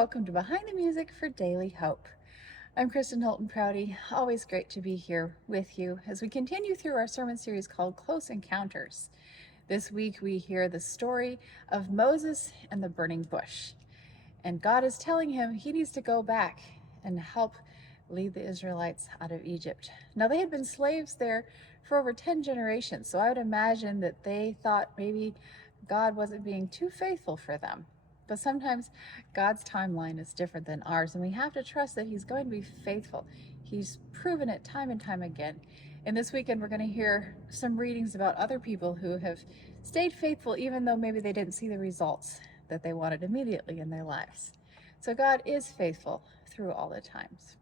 welcome to Behind the Music for Daily Hope. I'm Kristin, Holton, Prouty. Always great to be here with you as we continue through our sermon series called Close Encounters. This week we hear the story of Moses and the burning bush. And God is telling him he needs to go back and help lead the Israelites out of Egypt. Now, they had been slaves there for over 10 generations, so I would imagine that they thought maybe God wasn't being too faithful for them. But sometimes God's timeline is different than ours, and we have to trust that he's going to be faithful. He's proven it time and time again. And this weekend, we're going to hear some readings about other people who have stayed faithful, even though maybe they didn't see the results that they wanted immediately in their lives. So God is faithful through all the times.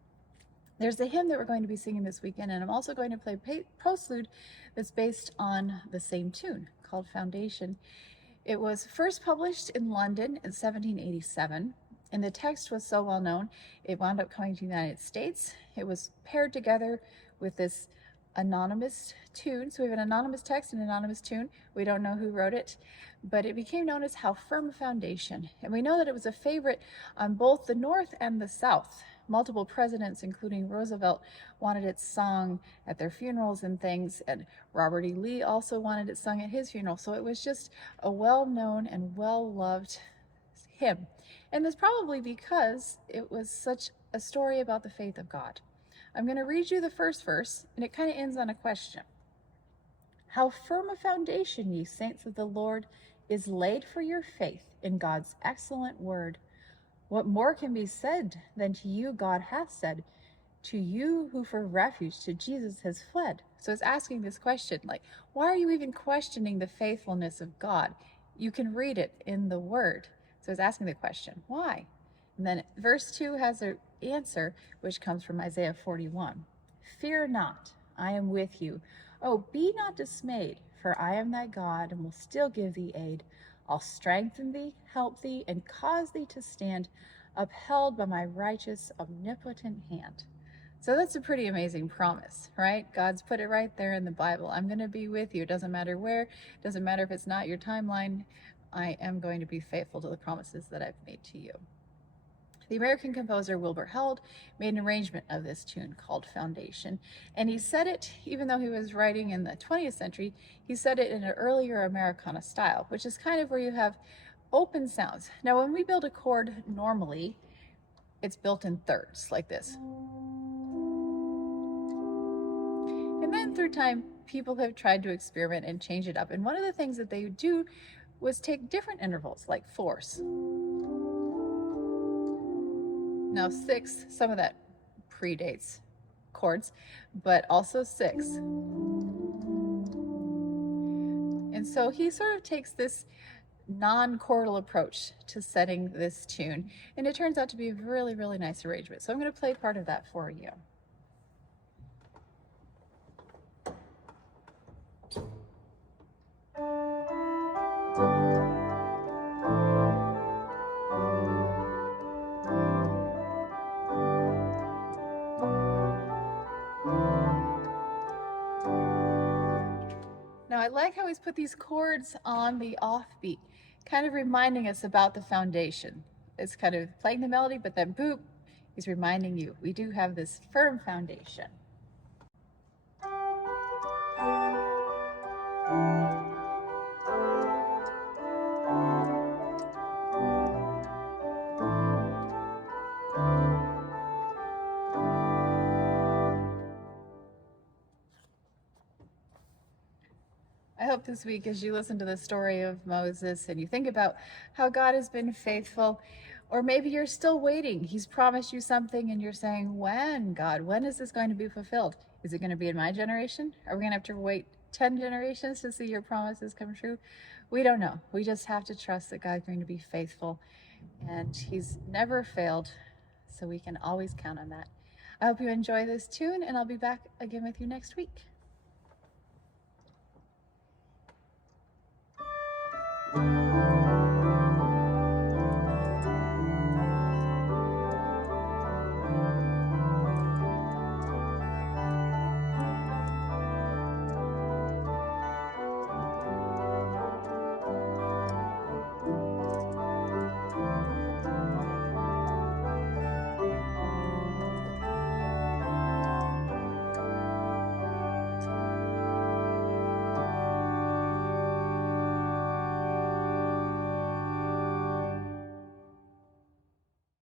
There's a hymn that we're going to be singing this weekend, and I'm also going to play postlude that's based on the same tune called Foundation. It was first published in London in 1787, and the text was so well known, it wound up coming to the United States. It was paired together with this anonymous tune. So we have an anonymous text and an anonymous tune. We don't know who wrote it, but it became known as How Firm a Foundation. And we know that it was a favorite on both the North and the South. Multiple presidents, including Roosevelt, wanted it sung at their funerals and things, and Robert E. Lee also wanted it sung at his funeral. So it was just a well-known and well-loved hymn. And that's probably because it was such a story about the faith of God. I'm going to read you the first verse, and it kind of ends on a question. How firm a foundation, ye saints of the Lord, is laid for your faith in God's excellent word. What more can be said than to you God hath said, to you who for refuge to Jesus has fled? So it's asking this question, like, why are you even questioning the faithfulness of God? You can read it in the word. So it's asking the question, why? And then verse 2 has an answer, which comes from Isaiah 41. Fear not, I am with you. Oh, be not dismayed, for I am thy God, and will still give thee aid. I'll strengthen thee, help thee, and cause thee to stand, upheld by my righteous, omnipotent hand. So that's a pretty amazing promise, right? God's put it right there in the Bible. I'm going to be with you. It doesn't matter where. It doesn't matter if it's not your timeline. I am going to be faithful to the promises that I've made to you. The American composer Wilbur Held made an arrangement of this tune called Foundation, and he said it, even though he was writing in the 20th century, he said it in an earlier Americana style, which is kind of where you have open sounds. Now, when we build a chord normally, it's built in thirds, like this. And then through time, people have tried to experiment and change it up, and one of the things that they would do was take different intervals, like fourths. Now 6, some of that predates chords, but also 6. And so he sort of takes this non-chordal approach to setting this tune, and it turns out to be a really, really nice arrangement. So I'm going to play part of that for you. Now I like how he's put these chords on the offbeat, kind of reminding us about the foundation. It's kind of playing the melody, but then boop, he's reminding you, we do have this firm foundation. I hope this week, as you listen to the story of Moses and you think about how God has been faithful, or maybe you're still waiting. He's promised you something and you're saying, when, God, when is this going to be fulfilled? Is it going to be in my generation? Are we going to have to wait 10 generations to see your promises come true? We don't know. We just have to trust that God's going to be faithful, and he's never failed, so we can always count on that. I hope you enjoy this tune, and I'll be back again with you next week.